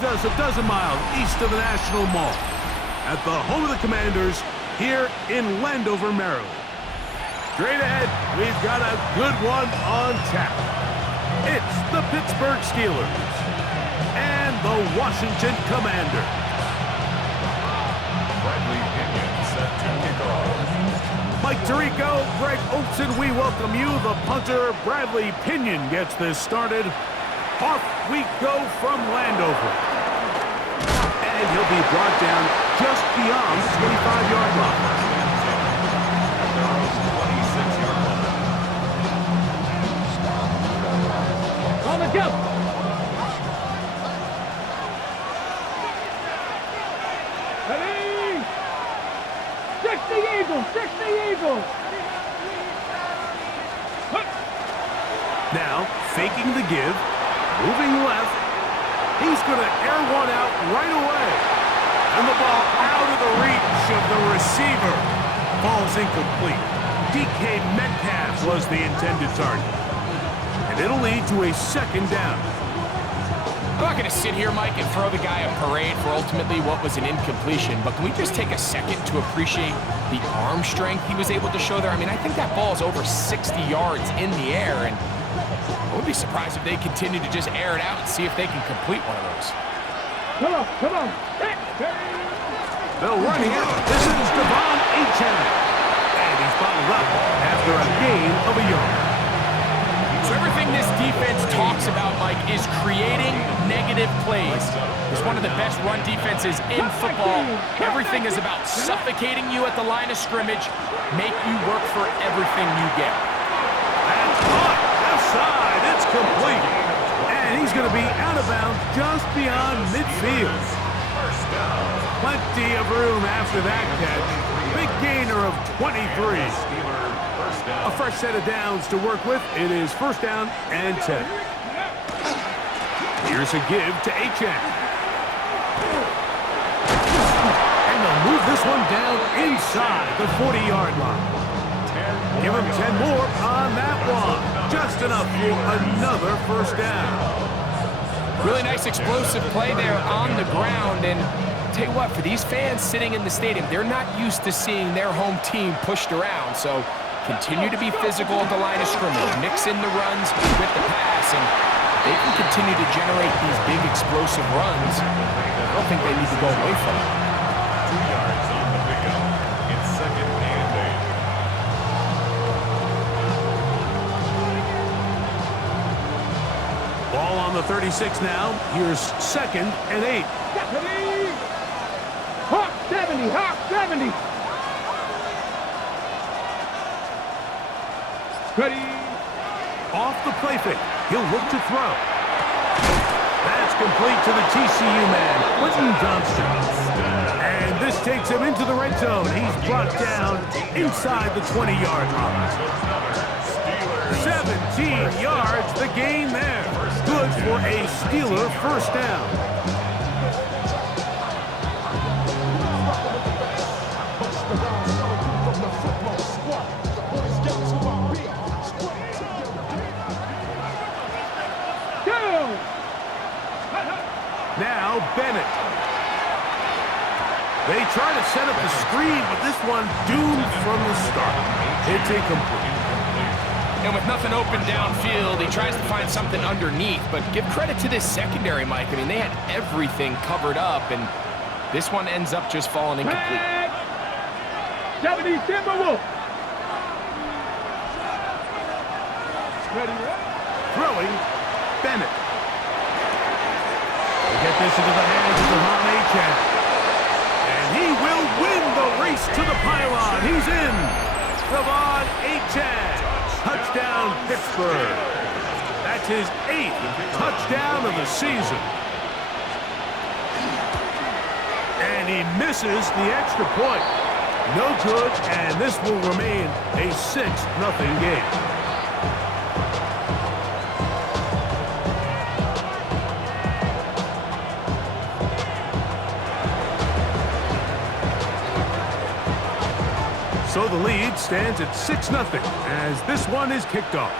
Just a dozen miles east of the National Mall at the home of the Commanders here in Landover, Maryland. Straight ahead, we've got a good one on tap. It's the Pittsburgh Steelers and the Washington Commanders. Bradley Pinion set to kick off. Mike Tirico, Greg Olson, we welcome you. The punter, Bradley Pinion, gets this started. Off we go from Landover. And he'll be brought down just beyond the 25-yard line. At their own 26-yard line. On the jump. Ready? 60 Eagles, 60 Eagles. Now, faking the give, moving left. He's going to air one out right away. And the ball out of the reach of the receiver. Falls incomplete. DK Metcalf was the intended target. And it'll lead to a second down. I'm not going to sit here, Mike, and throw the guy a parade for ultimately what was an incompletion, but can we just take a second to appreciate the arm strength he was able to show there? I mean, I think that ball is over 60 yards in the air, and I wouldn't be surprised if they continue to just air it out and see if they can complete one of those. Come on, come on. They'll run here. This is Devon Achane. And he's bottled up after a gain of a yard. So everything this defense talks about, Mike, is creating negative plays. It's one of the best run defenses in football. Everything is about suffocating you at the line of scrimmage, make you work for everything you get. And caught left side. It's complete. And he's going to be out of bounds just beyond midfield. Plenty of room after that catch. Big gainer of 23. A fresh set of downs to work with. It is first down and 10. Here's a give to Achane. And they'll move this one down inside the 40-yard line. Give him 10 more on that one. Just enough for another first down. Really nice explosive play there on the ground, and tell you what, for these fans sitting in the stadium, they're not used to seeing their home team pushed around, so continue to be physical at the line of scrimmage, mix in the runs with the pass, and they can continue to generate these big explosive runs. I don't think they need to go away from it. 2 yards on the pickup. It's second and 8. Ball on the 36 now. Here's second and 8. Hawk 70, Hawk 70. Ready. Off the play fake. He'll look to throw. That's complete to the TCU man, Quentin Johnston. And this takes him into the red zone. He's brought down inside the 20-yard line. 17 yards, the gain there. Good for a Steeler first down. Now Bennett. They try to set up the screen, but this one doomed from the start. It's incomplete. And with nothing open downfield, he tries to find something underneath, but give credit to this secondary, Mike. I mean, they had everything covered up, and this one ends up just falling incomplete. 70 Timberwolf. Ready, Throwing, Bennett. They get this into the hands of Devon Achane. And he will win the race to the pylon. He's in. Devon Achane. Touchdown, Pittsburgh. That's his 8th touchdown of the season. And he misses the extra point. No good, and this will remain a 6-0 game. So the lead stands at 6-0 as this one is kicked off.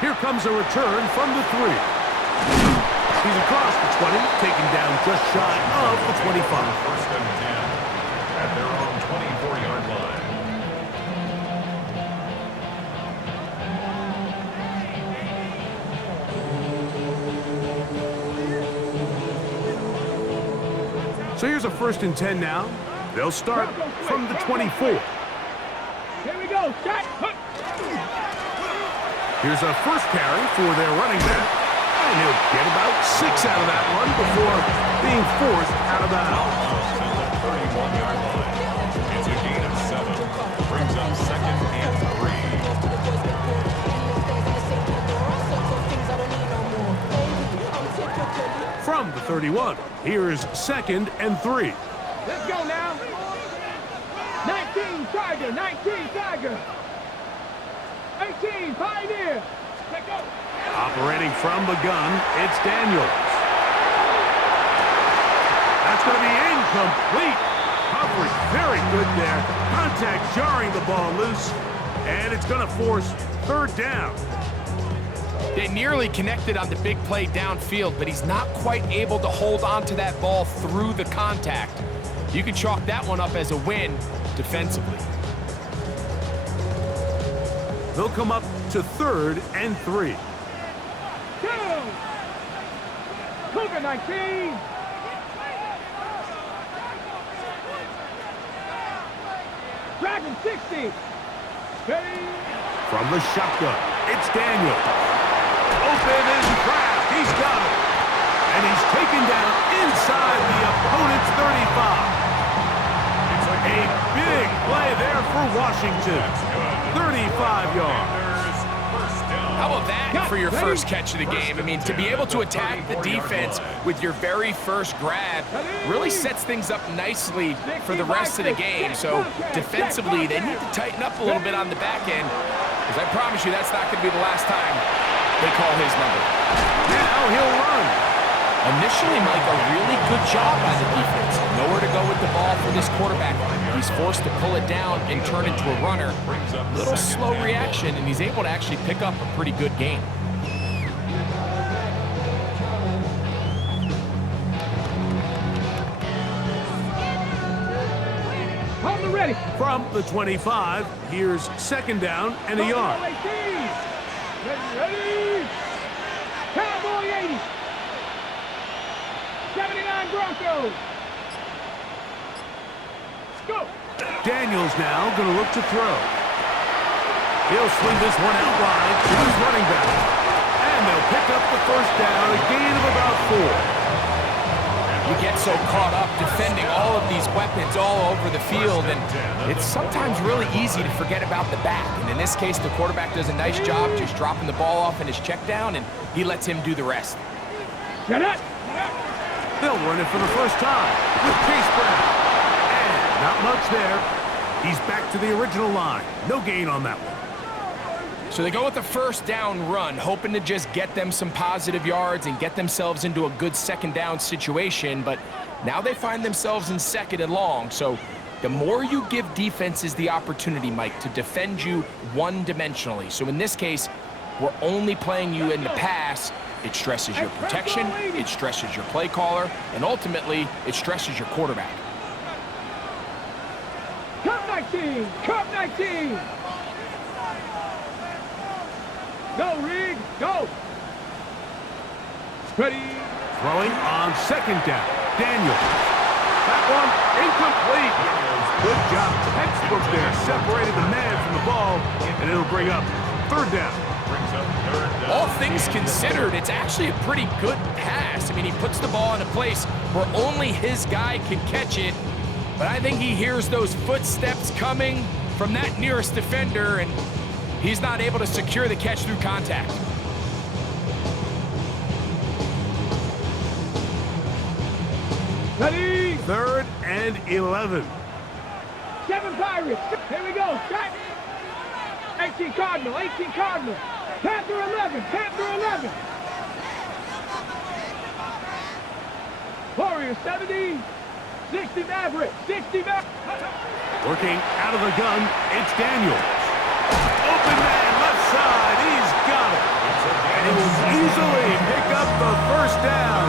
Here comes a return from the 3. He's across the 20, taken down just shy of the 25. First and 10 at their own 24-yard line. So here's a first and 10 now. They'll start from the 24. Here we go. Shot. Here's a first carry for their running back. And he'll get about 6 out of that one before being forced out of bounds. Almost to the 31-yard line. It's a gain of 7. Brings up second and 3. From the 31, here's second and 3. Let's go now. 19 Tiger. 19 Tiger. 18 Pioneer. Let's go. Operating from the gun, it's Daniels. That's going to be incomplete. Coverage very good there. Contact jarring the ball loose. And it's going to force third down. They nearly connected on the big play downfield, but he's not quite able to hold on to that ball through the contact. You can chalk that one up as a win defensively. They'll come up to third and 3. Go. Cougar 19. Dragon 60. Ready. From the shotgun, it's Daniels. Open and craft, he's got it. And he's taken down inside the opponent's 35. A big play there for Washington. 35 yards. How about that for your first catch of the game? I mean, to be able to attack the defense with your very first grab really sets things up nicely for the rest of the game. So defensively, they need to tighten up a little bit on the back end, because I promise you that's not going to be the last time they call his number. Now he'll run. Initially, Mike, a really good job by the defense. Nowhere to go with the ball for this quarterback. He's forced to pull it down and turn into a runner. Little slow reaction, and he's able to actually pick up a pretty good gain. Hold the ready. From the 25, here's second down and a yard. Ready. Cowboy 80. 79 Broncos. Let's go. Daniels now going to look to throw. He'll swing this one out wide to his running back. And they'll pick up the first down, a gain of about 4. You get so caught up defending all of these weapons all over the field, and it's sometimes really easy to forget about the back. And in this case, the quarterback does a nice job just dropping the ball off in his check down, and he lets him do the rest. Get it. They'll run it for the first time with Chase Brown. And not much there. He's back to the original line. No gain on that one. So they go with the first down run, hoping to just get them some positive yards and get themselves into a good second down situation, but now they find themselves in second and long. So the more you give defenses the opportunity, Mike, to defend you one-dimensionally. So in this case, we're only playing you in the pass. It stresses your protection, it stresses your play caller, and ultimately, it stresses your quarterback. Cup 19. Cup 19. Go, Reed. Go. Ready. Throwing on second down. Daniels. That one incomplete. Good job. Textbook there. Separated the man from the ball, and it'll bring up third down. All things considered, it's actually a pretty good pass. I mean, he puts the ball in a place where only his guy can catch it, but I think he hears those footsteps coming from that nearest defender, and he's not able to secure the catch through contact. Ready. Third and 11. 7 Pirates. Here we go. Shot. 18 Cardinal. 18 Cardinal. Panther 11. Panther 11. Warrior 70. 60 Maverick. 60 Maverick. Working out of the gun, it's Daniels. Open man, left side, he's got it. And he will easily pick up the first down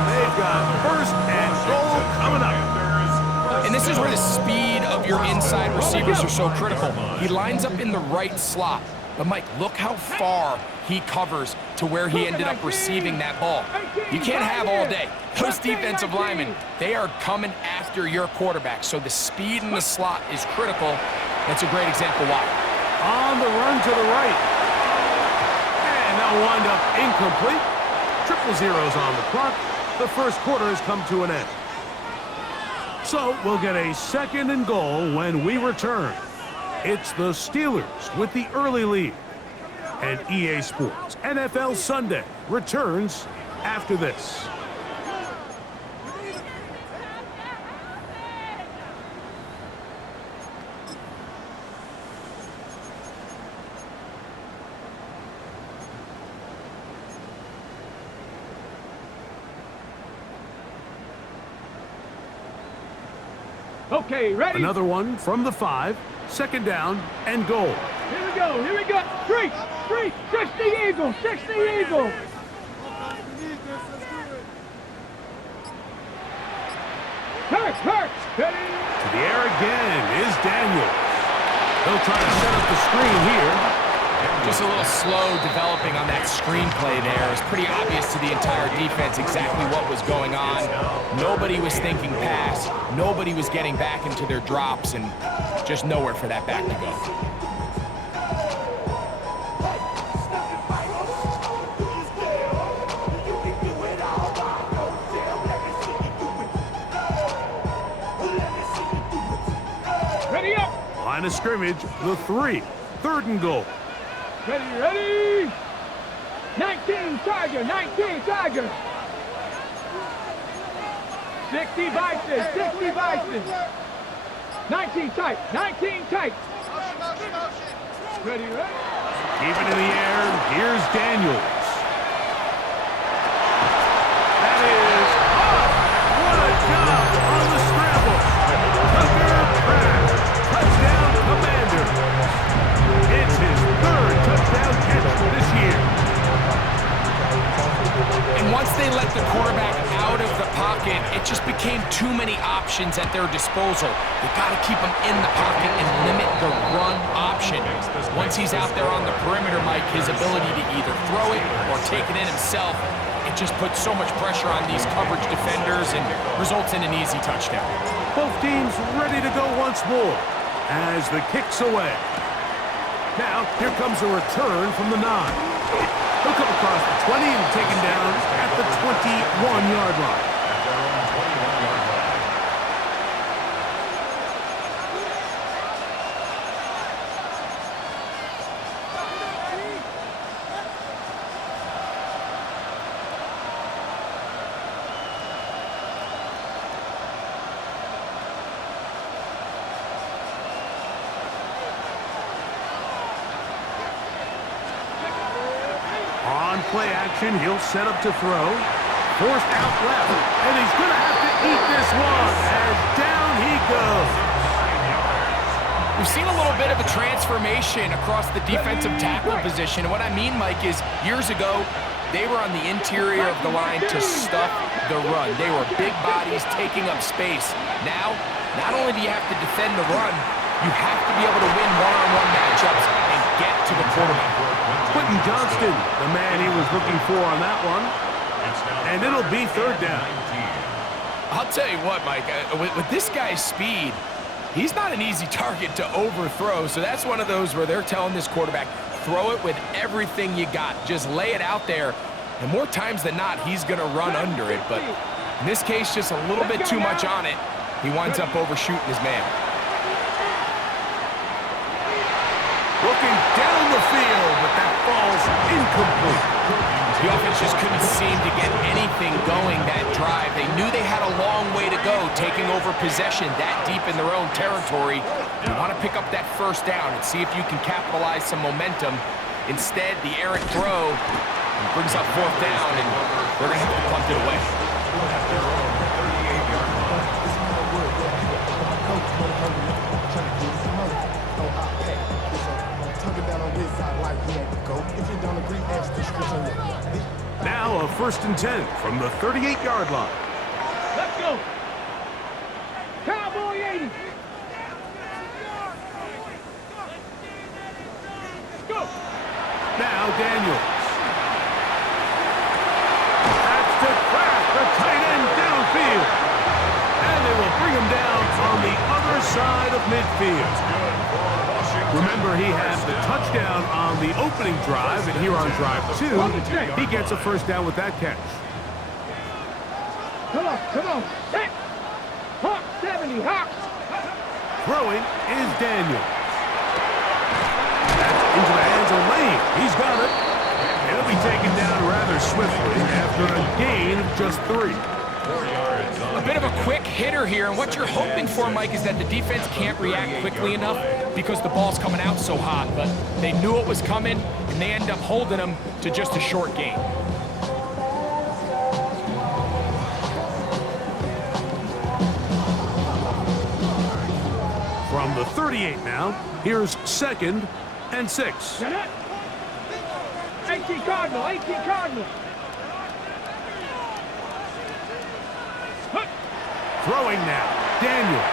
the speed of your inside receivers are so critical. He lines up in the right slot. But, Mike, look how far he covers to where he ended up receiving that ball. You can't have all day. Those defensive linemen, they are coming after your quarterback. So the speed in the slot is critical. That's a great example why. On the run to the right. And that'll wind up incomplete. Triple zeros on the clock. The first quarter has come to an end. So we'll get a 2nd and goal when we return. It's the Steelers with the early lead. And EA Sports NFL Sunday returns after this. Okay, ready? Another one from the 5, 2nd down and goal. Here we go, here we go. 3, 60 Eagles, 60 Eagles. Hurts. Ready? To the air again is Daniels. They'll try to set up the screen here. Just a little slow developing on that screenplay there. It's pretty obvious to the entire defense exactly what was going on. Nobody was thinking pass. Nobody was getting back into their drops, and just nowhere for that back to go. Ready up. Line of scrimmage, the 3, 3rd and goal. Ready? 19 Tiger. 60 Bison. 19 tight. Ready? Keep it in the air. Here's Daniels. That is what a job on the scramble. Tucker Pratt. Touchdown, Commanders. It's his 3rd touchdown catch this year. And once they let the quarterback out of the pocket, it just became too many options at their disposal. You got to keep him in the pocket and limit the run option. Once he's out there on the perimeter, Mike, his ability to either throw it or take it in himself, it just puts so much pressure on these coverage defenders and results in an easy touchdown. Both teams ready to go once more as the kick's away. Now, here comes a return from the 9. He'll come across the 20 and taken down at the 21-yard line. On play action, he'll set up to throw. Forced out left, and he's going to have to eat this one as down he goes. We've seen a little bit of a transformation across the defensive tackle position. And what I mean, Mike, is years ago, they were on the interior of the line to stuff the run. They were big bodies taking up space. Now, not only do you have to defend the run, you have to be able to win one-on-one matchups and get to the quarterback. Quentin Johnston, the man he was looking for on that one. And it'll be 3rd down. I'll tell you what, Mike, with this guy's speed, he's not an easy target to overthrow. So that's one of those where they're telling this quarterback, throw it with everything you got. Just lay it out there. And more times than not, he's going to run under it. But in this case, just a little bit too much on it. He winds up overshooting his man. Looking down the field, but that falls incomplete. The offense just couldn't seem to get anything going that drive. They knew they had a long way to go, taking over possession that deep in their own territory. You want to pick up that 1st down and see if you can capitalize some momentum. Instead, the errant throw brings up 4th down, and they're going to have to punt it away. Now a 1st and 10 from the 38-yard line. Let's go. Cowboy 80. Go. Now Daniels. That's to Kraft, the tight end downfield. And they will bring him down on the other side of midfield. Remember, he had the touchdown on the opening drive, and here on drive 2, he gets a first down with that catch. Come on. Hey. Hawk 70, Hawk. Throwing is Daniels. That's into the hands of Lane. He's got it. He'll be taken down rather swiftly after a gain of just 3. A bit of a quick hitter here, and what you're hoping for, Mike, is that the defense can't react quickly enough because the ball's coming out so hot, but they knew it was coming, and they end up holding them to just a short gain. From the 38 now, here's 2nd and 6. 18 Cardinal. Throwing now, Daniels.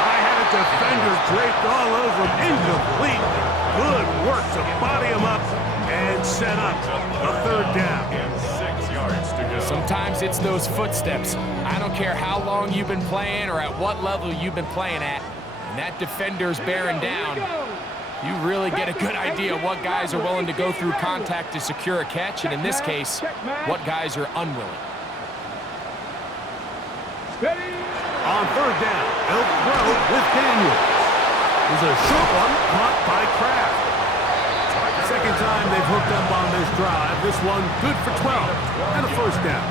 I had a defender draped all over him, incomplete. Good work to body him up and set up a 3rd down. And 6 yards to go. Sometimes it's those footsteps. I don't care how long you've been playing or at what level you've been playing at, and that defender's bearing down. You really get a good idea of what guys are willing to go through contact to secure a catch, and in this case, what guys are unwilling. On 3rd down, they'll throw with Daniels. There's a short one caught by Kraft. Second time they've hooked up on this drive. This one good for 12 and a first down.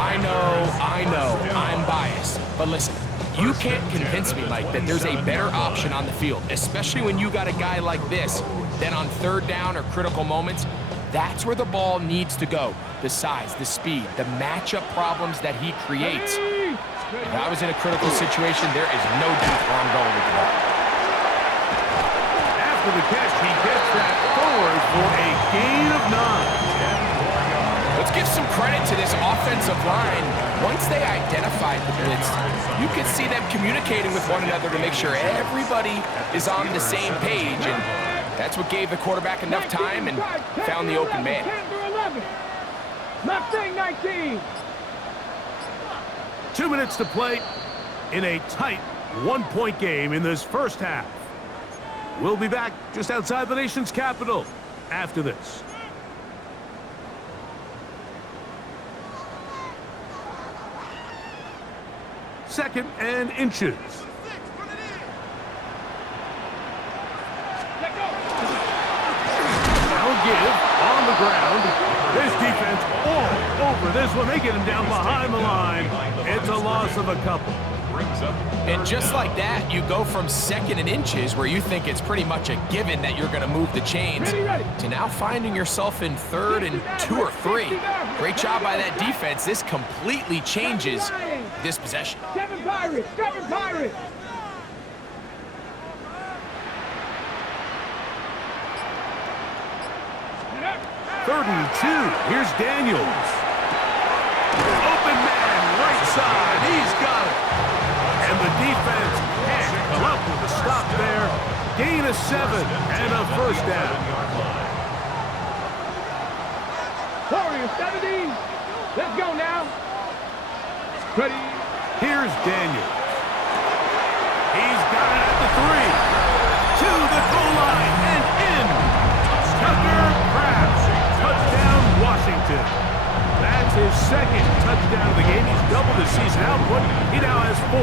I know, I'm biased, but listen, you can't convince me, Mike, that there's a better option on the field, especially when you got a guy like this, then on 3rd down or critical moments. That's where the ball needs to go. The size, the speed, the matchup problems that he creates. If I was in a critical situation, there is no doubt where I'm going with the ball. After the catch, he gets that forward for a gain of 9. Let's give some credit to this offensive line. Once they identified the blitz, you could see them communicating with one another to make sure everybody is on the same page, and that's what gave the quarterback enough time and found the open man. Left thing 19. 2 minutes to play in a tight 1-point game in this first half. We'll be back just outside the nation's capital after this. Second and inches. Now give on the ground. This defense all over this one. They get him down behind the line. It's a loss of a couple. And just like that, you go from 2nd and inches, where you think it's pretty much a given that you're going to move the chains, to now finding yourself in 3rd and 2 or 3. Great job by that defense. This completely changes this possession. 7 Pirates. 3rd and 2. Here's Daniels. Open man, right side. He's got it. And the defense can't come up with a stop there. Gain of 7 and a first down. Warriors 70. Let's go now. Ready. Here's Daniels. He's got it at the 3. To the goal line and in. Tucker Kraft. Touchdown, Washington. That's his 2nd touchdown of the game. He's doubled his season output. He now has 4.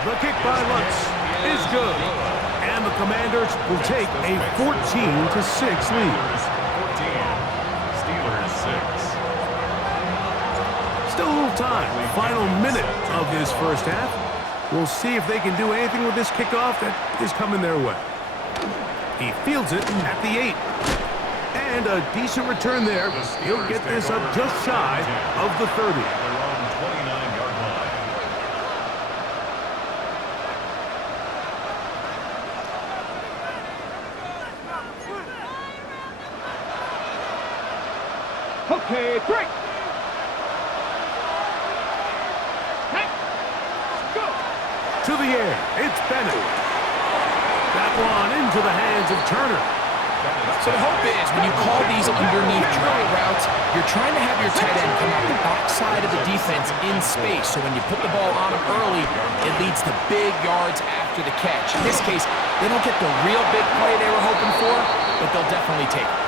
The kick by Lutz is good. And the Commanders will take a 14-6 lead. 14. Steelers 6. Still a little time. Final minute of this first half. We'll see if they can do anything with this kickoff that is coming their way. He fields it at the 8. And a decent return there. He'll get this up just shy of the 30. They're on the 29-yard line. Okay, break. Go. To the air, it's Bennett. That one into the hands of Turner. So the hope is when you call these underneath drag routes, you're trying to have your tight end come out the backside of the defense in space. So when you put the ball on him early, it leads to big yards after the catch. In this case, they don't get the real big play they were hoping for, but they'll definitely take it.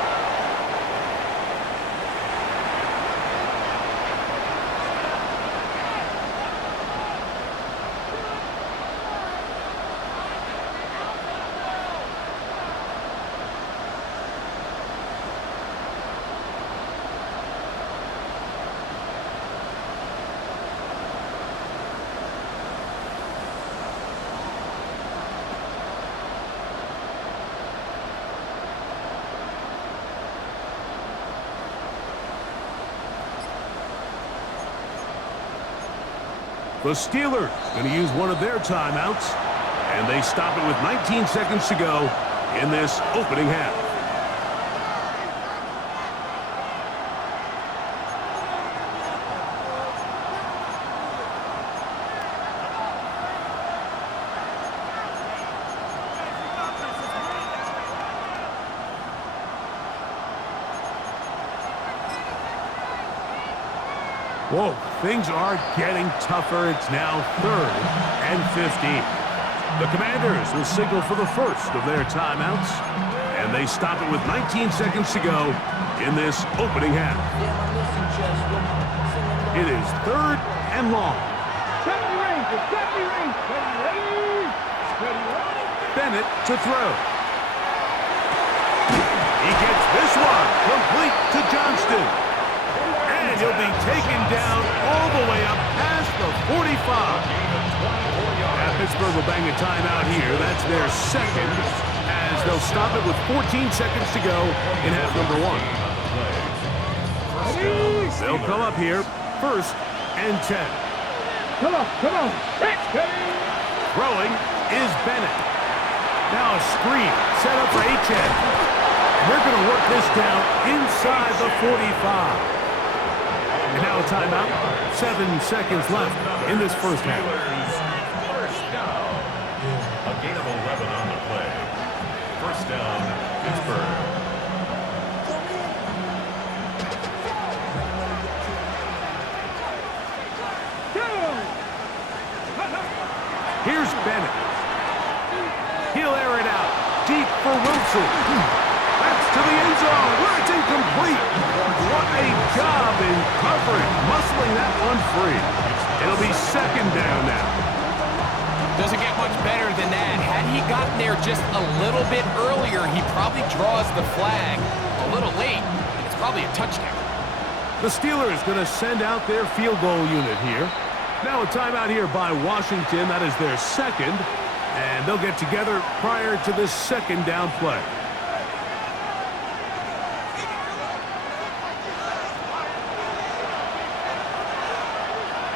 The Steelers going to use one of their timeouts, and they stop it with 19 seconds to go in this opening half. Whoa, things are getting tougher. It's now 3rd and 15. The Commanders will signal for the first of their timeouts, and they stop it with 19 seconds to go in this opening half. It is 3rd and long. 70 range, 70 range. Bennett to throw. He gets this one complete to Johnston. And he'll be taken down all the way up past the 45. And Pittsburgh will bang a timeout here. That's their second, as they'll stop it with 14 seconds to go in half number 1. They'll come up here, 1st and 10. Come on, come on. Throwing is Bennett. Now a screen set up for H.N. And they're going to work this down inside the 45. And now a timeout. 7 seconds left in this first half. First down. A gain of 11 on the play. First down, Pittsburgh. Here's Bennett. He'll air it out. Deep for Wilson. That's to the end zone where it's incomplete. What a job in coverage, muscling that one free. It'll be 2nd down now. Doesn't get much better than that. Had he gotten there just a little bit earlier, he probably draws the flag a little late. It's probably a touchdown. The Steelers going to send out their field goal unit here. Now a timeout here by Washington. That is their second. And they'll get together prior to this 2nd down play.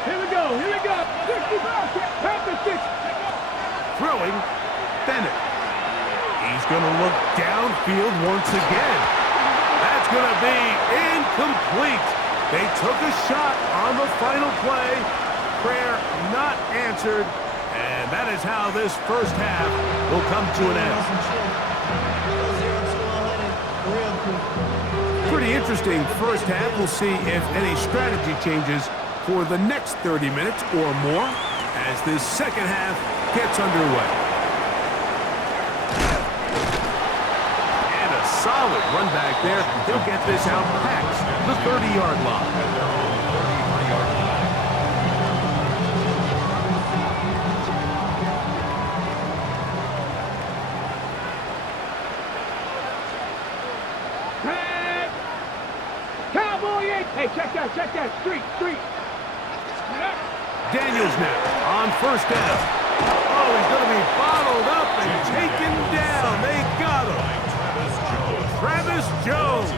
Here we go, 65, Panther 6. Throwing, Bennett. He's going to look downfield once again. That's going to be incomplete. They took a shot on the final play. Prayer not answered. And that is how this first half will come to an end. Pretty interesting first half. We'll see if any strategy changes for the next 30 minutes or more as this second half gets underway. And a solid run back there. He'll get this out past the 30-yard line. Hey, check that, street. Daniels now on 1st down. Oh, he's going to be bottled up and taken down. They got him. Travis Jones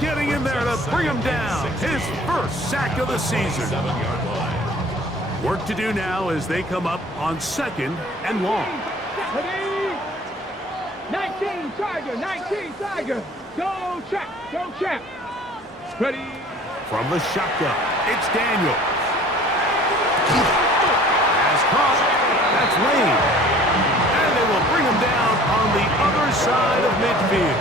getting in there to bring him down. His first sack of the season. Work to do now as they come up on 2nd and long. 19 Tiger. Go check. Ready. From the shotgun, it's Daniel. Pass caught. That's Lane. And they will bring him down on the other side of midfield.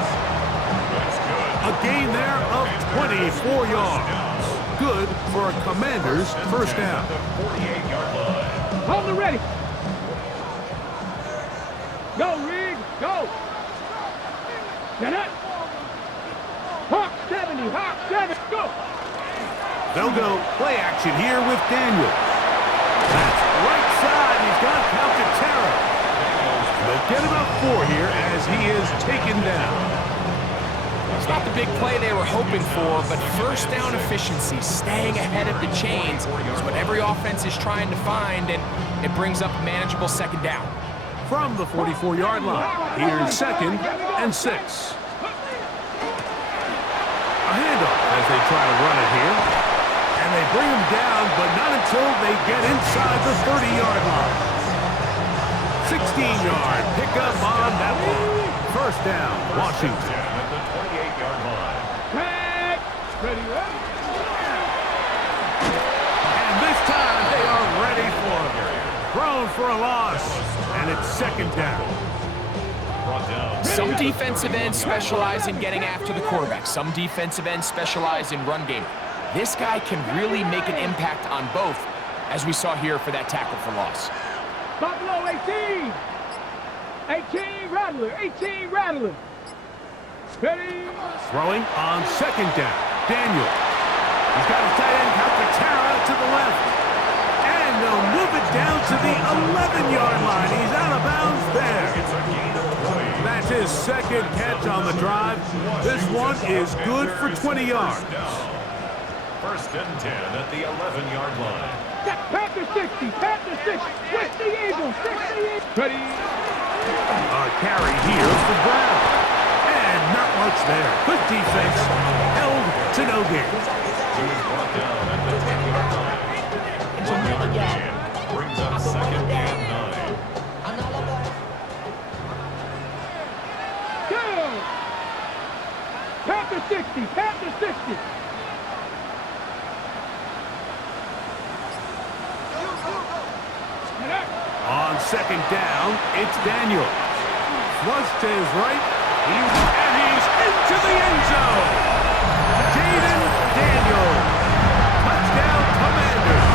A gain there of 24 yards. Good for a Commander's first down. 48-yard line. Hold the ready. Go, Reed. Go. Get it. Hawk 70. Hawk 70. Go. They'll go play action here with Daniel. That's right side. He's got Calcaterra. They'll get about 4 here as he is taken down. It's not the big play they were hoping for, but first down efficiency, staying ahead of the chains, is what every offense is trying to find, and it brings up a manageable second down. From the 44-yard line, here's 2nd and 6. A handoff as they try to run it here. And they bring him down, but not until they get inside the 30-yard line. 16-yard pickup on that one. First down, Washington. At the 28-yard line. Tag. Ready. Ready. And this time they are ready for him. Thrown for a loss, and it's second down. Brought down. Some defensive ends specialize in getting after the quarterback. Some defensive ends specialize in run game. This guy can really make an impact on both, as we saw here for that tackle for loss. Buffalo 18. 18 Rattler. 18 Rattler. Ready. Throwing on second down, Daniel. He's got his tight end Calcaterra to the left. And they'll move it down to the 11-yard line. He's out of bounds there. It's a gain of 20. That's his second catch on the drive. This one is good for 20 yards. First and 10 at the 11-yard line. Panther 60. Panther 60. 60 Eagles. 60 Eagles. Ready. A carry here for Brown. And not much there. Good defense. Held to no gain. He was brought down at the 10-yard line. 1-yard gain. Brings up second and 9. Go. Panther 60. Panther 60. On second down, it's Daniel. Flush to his right. And he's into the end zone. Jaden Daniel. Touchdown, Commanders.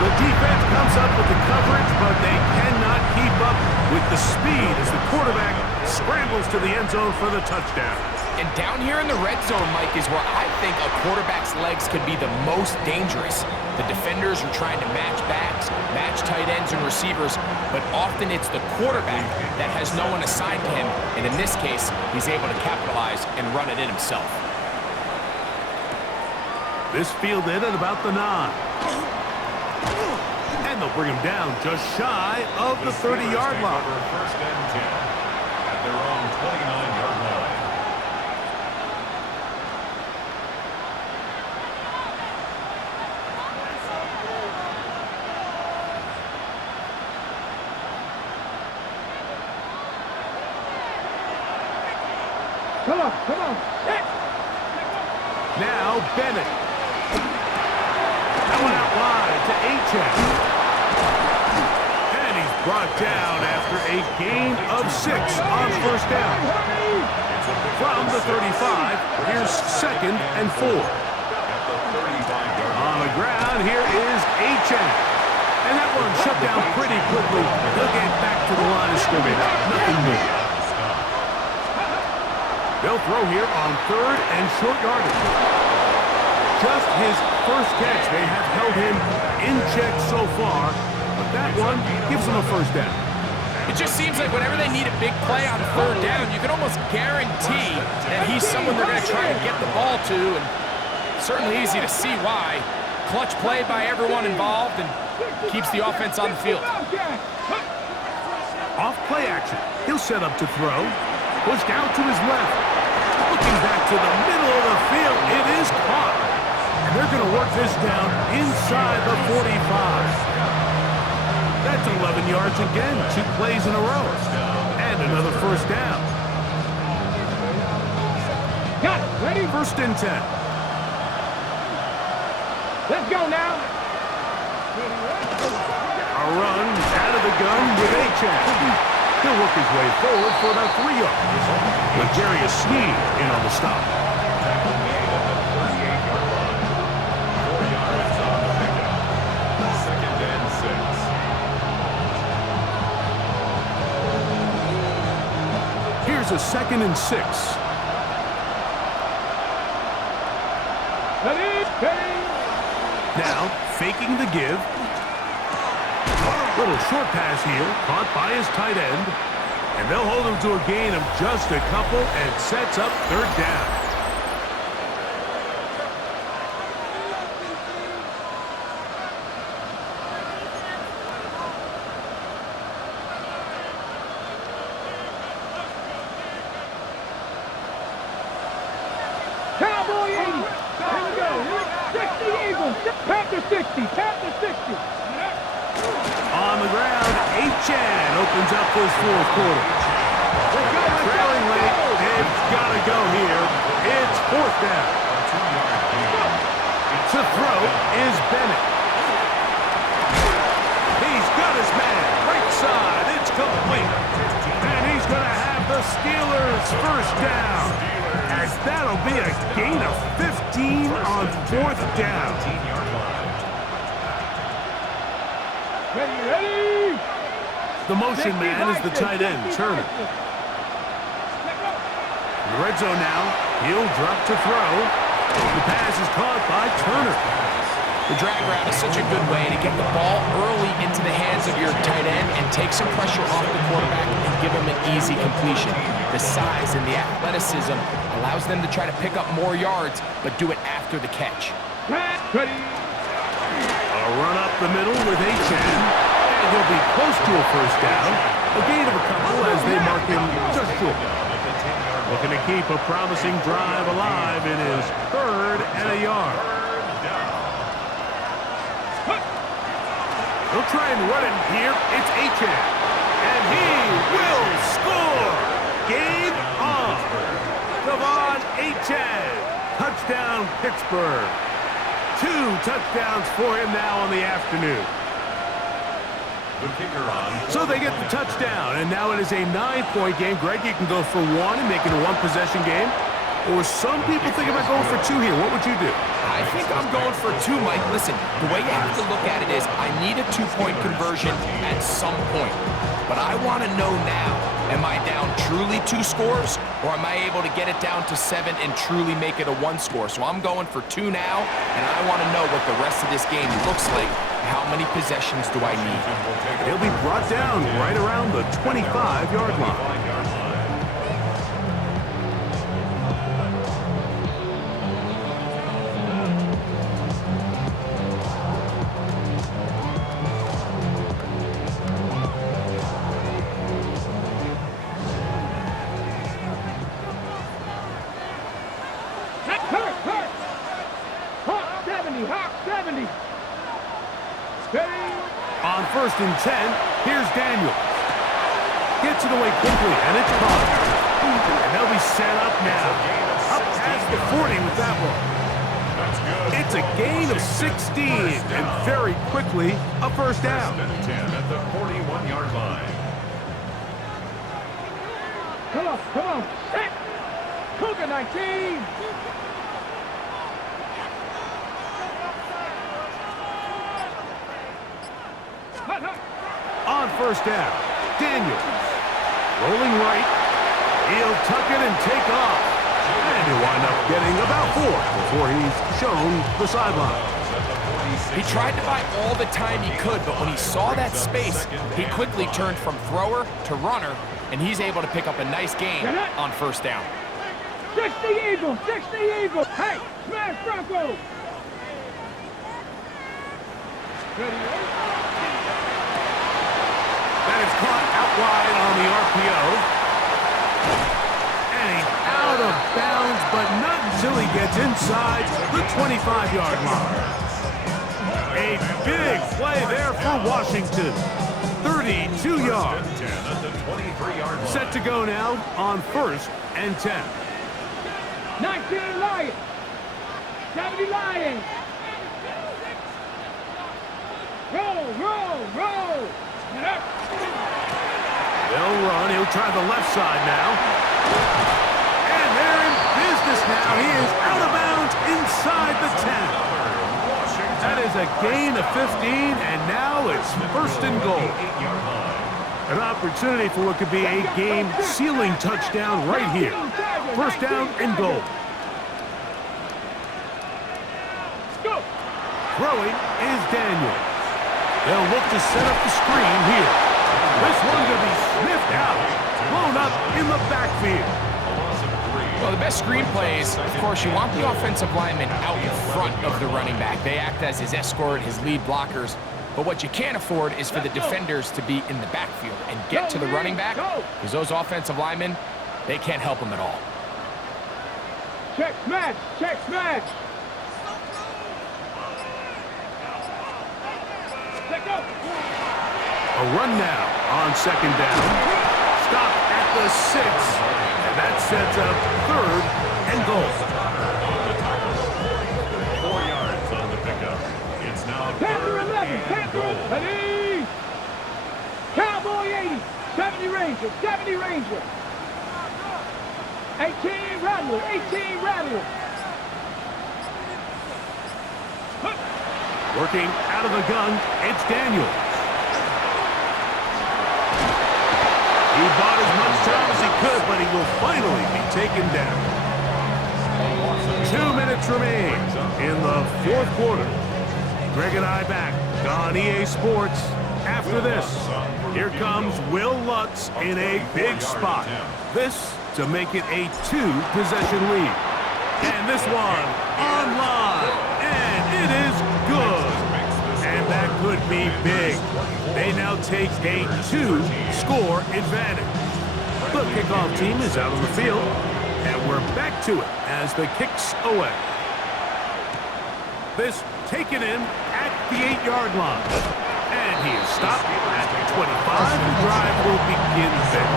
The defense comes up with the coverage, but they cannot keep up with the speed as the quarterback scrambles to the end zone for the touchdown. And down here in the red zone, Mike, is where I think a quarterback's legs can be the most dangerous. The defenders are trying to match backs, match tight ends and receivers, but often it's the quarterback that has no one assigned to him, and in this case, he's able to capitalize and run it in himself. This fielded at about the 9. And they'll bring him down just shy of the 30-yard line. First and 10 at their own 29-yard line. Come on. Come on. Now Bennett. That one out wide to Achek. And he's brought down after a gain of 6 on first down. From the 35, here's second and 4. On the ground, here is Achek. And that one shut down pretty quickly. He'll get back to the line of scrimmage. Nothing new. They'll throw here on third and short yardage. Just his first catch. They have held him in check so far, but that one gives them a first down. It just seems like whenever they need a big play on third down, you can almost guarantee that he's someone they're going to try to get the ball to, and certainly easy to see why. Clutch play by everyone involved and keeps the offense on the field. Off play action. He'll set up to throw. Pushed out to his left. Looking back to the middle of the field. It is caught. And they're going to work this down inside the 45. That's 11 yards again. 2 plays in a row. And another first down. Got Ready? 1st and 10. Let's go now. A run out of the gun with Achane. He'll work his way forward for about 3 yards. Legarius Sneed in on the stop. Tackle made at the 38-yard line. 4 yards on the pickup. 2nd and 6. Here's a 2nd and 6. Ready? Now, faking the give. Little short pass here, caught by his tight end. And they'll hold him to a gain of just a couple and sets up 3rd down. Cowboy 80. Here we go. 60 Eagles. Panther 60. On the ground, Achane opens up this 4th quarter. Trailing late, they've got to go here. It's 4th down. To throw is Bennett. He's got his man. Right side, it's complete. And he's going to have the Steelers' 1st down. As that'll be a gain of 15 on 4th down. Ready? The motion man is the tight end, Turner. In the red zone now, he'll drop to throw. The pass is caught by Turner. The drag route is such a good way to get the ball early into the hands of your tight end and take some pressure off the quarterback and give him an easy completion. The size and the athleticism allows them to try to pick up more yards, but do it after the catch. Ready? A run up the middle with Achane. And he'll be close to a 1st down. A gain of a couple as they mark him just short. Looking to keep a promising drive alive in his 3rd and a yard. He'll try and run it here. It's Achane. And he will score. Game on. Devon Achane. Touchdown, Pittsburgh. 2 touchdowns for him now on the afternoon. The kicker on. So they get the touchdown, and now it is a 9-point game. Greg, you can go for 1 and make it a 1-possession game. Or some people think about going for 2 here. What would you do? I think I'm going for 2, Mike. Listen, the way you have to look at it is I need a 2-point conversion at some point. But I want to know now, am I down truly 2 scores, or am I able to get it down to 7 and truly make it a 1 score? So I'm going for 2 now, and I want to know what the rest of this game looks like. How many possessions do I need? He'll be brought down right around the 25-yard line. Hawk 70. Steady. On 1st and 10, here's Daniels. Gets it away quickly, and it's caught. And they'll be set up now. Up past the 40 with that one. It's a gain of 16, and very quickly, a 1st down. 1st and 10 at the 41-yard line. Come on. Set. Cougar 19. On 1st down, Daniels. Rolling right. He'll tuck it and take off. And he'll wind up getting about 4 before he's shown the sideline. He tried to buy all the time he could, but when he saw that space, he quickly turned from thrower to runner, and he's able to pick up a nice gain on 1st down. 60 Eagles. Hey, smash Bronco. That is caught out wide on the RPO. And he's out of bounds, but not until he gets inside the 25-yard line. A big play there for Washington. 32 yards. At the 23-yard line. Set to go now on 1st and 10. 19 Lions. 70 Lions. Roll, roll, roll. Get up. They'll run. He'll try the left side now. And they're in business now. He is out of bounds inside the 10. That is a gain of 15, and now it's first and goal. An opportunity for what could be a game-sealing touchdown right here. First down and goal. Throwing is Daniel. They'll look to set up the screen here. This one going to be sniffed out, blown up in the backfield. Well, the best screen plays, of course, you want the offensive lineman out in front of the running back. They act as his escort, his lead blockers. But what you can't afford is for the defenders to be in the backfield and get to the running back, because those offensive linemen, they can't help him at all. Check smash, check smash. Let go. A run now on second down. Stop at the 6, and that sets up third and goal. 4 yards on the pickup. It's now Panther third 11, and Panther goal. 80. Cowboy 80, 70 Ranger, 70 Ranger. 18 Rattler, 18 Rattler. Working out of the gun, it's Daniels. He bought as much time as he could, but he will finally be taken down. 2 minutes remain in the fourth quarter. Greg and I back on EA Sports. After this, here comes Will Lutz in a big spot. This to make it a 2-possession lead. And this one online, and it is good. And that could be big. They now take a 2-score advantage. The kickoff team is out on the field, and we're back to it as the kick's away. This taken in at the 8-yard line. And he is stopped at 25. The drive will begin there.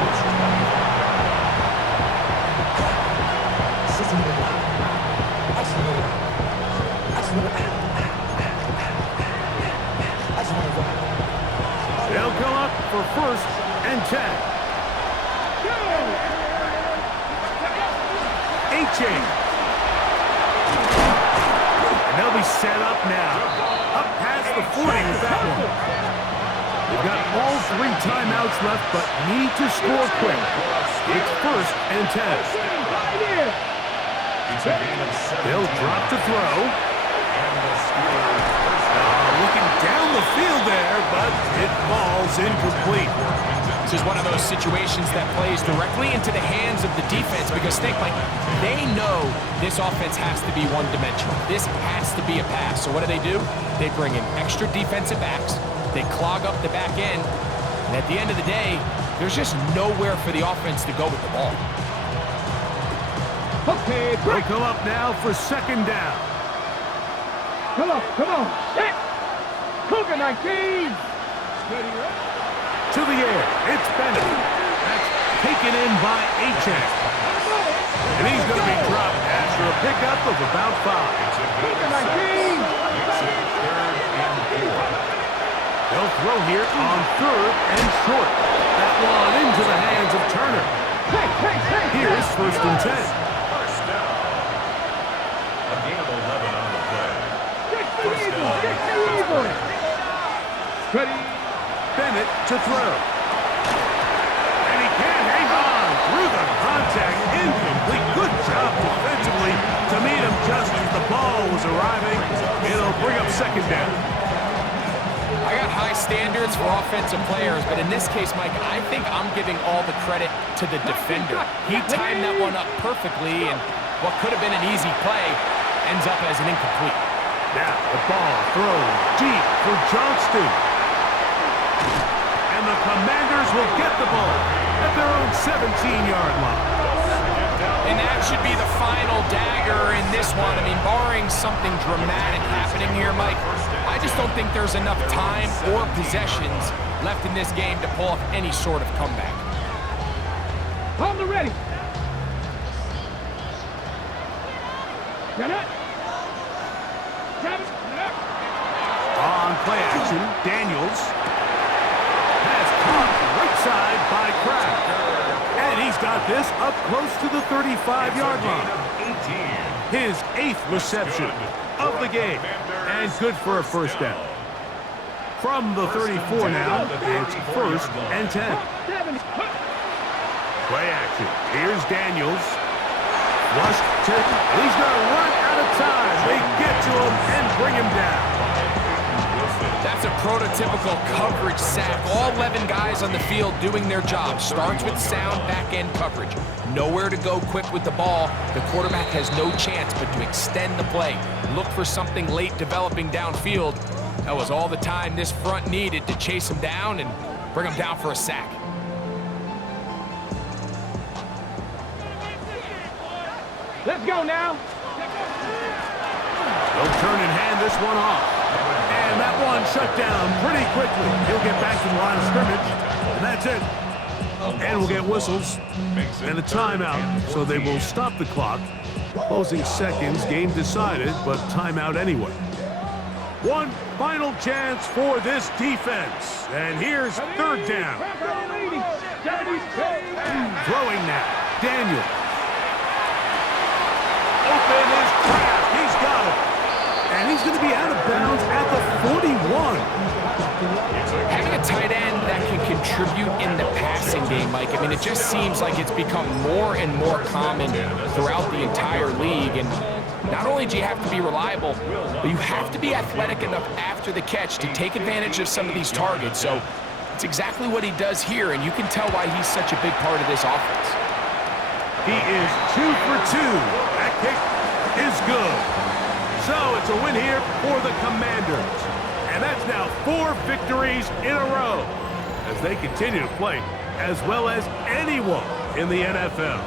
They'll come up for first and 10. H-8. And they'll be set up now. Up past the 40 with that one. They've got all 3 timeouts left, but need to score quick. It's first and 10. They'll drop to throw. Looking down the field there, but it falls incomplete. This is one of those situations that plays directly into the hands of the defense because think, Mike, they know this offense has to be one-dimensional. This has to be a pass. So what do? They bring in extra defensive backs. They clog up the back end. And at the end of the day, there's just nowhere for the offense to go with the ball. Okay, They'll come up now for second down. come on, set. Cougar 19. To the air, it's Bennett. That's taken in by H-8. And he's going to be dropped after a pickup of about 5. Cougar 19. They'll throw here on third and short. That one into the hands of Turner. Hey. Here's first and 10. First down. A gain of 11 on the play. First down. Ready. Bennett to throw. And he can't hang on through the contact. Incomplete. Good job defensively to meet him just as the ball was arriving. It'll bring up second down. I got high standards for offensive players, but in this case, Mike, I think I'm giving all the credit to the defender. He timed that one up perfectly, and what could have been an easy play ends up as an incomplete. Now the ball thrown deep for Johnston. And the Commanders will get the ball at their own 17-yard line. And that should be the final dagger in this one. I mean, barring something dramatic happening here, Mike, I just don't think there's enough time or possessions left in this game to pull off any sort of comeback. On the ready. Get it. 7. On play action, Daniels has caught right side by Kraft. And he's got this up close to the 35-yard line. 18. His 8th reception of the game. And good for a first down. From the 34 now, it's 1st and 10. 7. Play action. Here's Daniels. Flush to... He's going to run out of time. They get to him and bring him down. That's a prototypical coverage sack. All 11 guys on the field doing their job. Starts with sound back-end coverage. Nowhere to go quick with the ball. The quarterback has no chance but to extend the play. Look for something late developing downfield. That was all the time this front needed to chase him down and bring him down for a sack. Let's go now. They'll turn and hand this one off. And that one shut down pretty quickly. He'll get back to the line of scrimmage, and that's it. And we'll get whistles and a timeout, so they will stop the clock. Closing seconds, game decided, but timeout anyway. One final chance for this defense, and here's 3rd down. Throwing now, Daniel. Open is Kraft. He's got it. And he's going to be out of bounds at the 41. Having a tight end that can contribute in the passing game, Mike, I mean, it just seems like it's become more and more common throughout the entire league. And not only do you have to be reliable, but you have to be athletic enough after the catch to take advantage of some of these targets. So it's exactly what he does here, and you can tell why he's such a big part of this offense. He is 2 for 2. That kick is good. So it's a win here for the Commanders. And that's now 4 victories in a row as they continue to play as well as anyone in the NFL.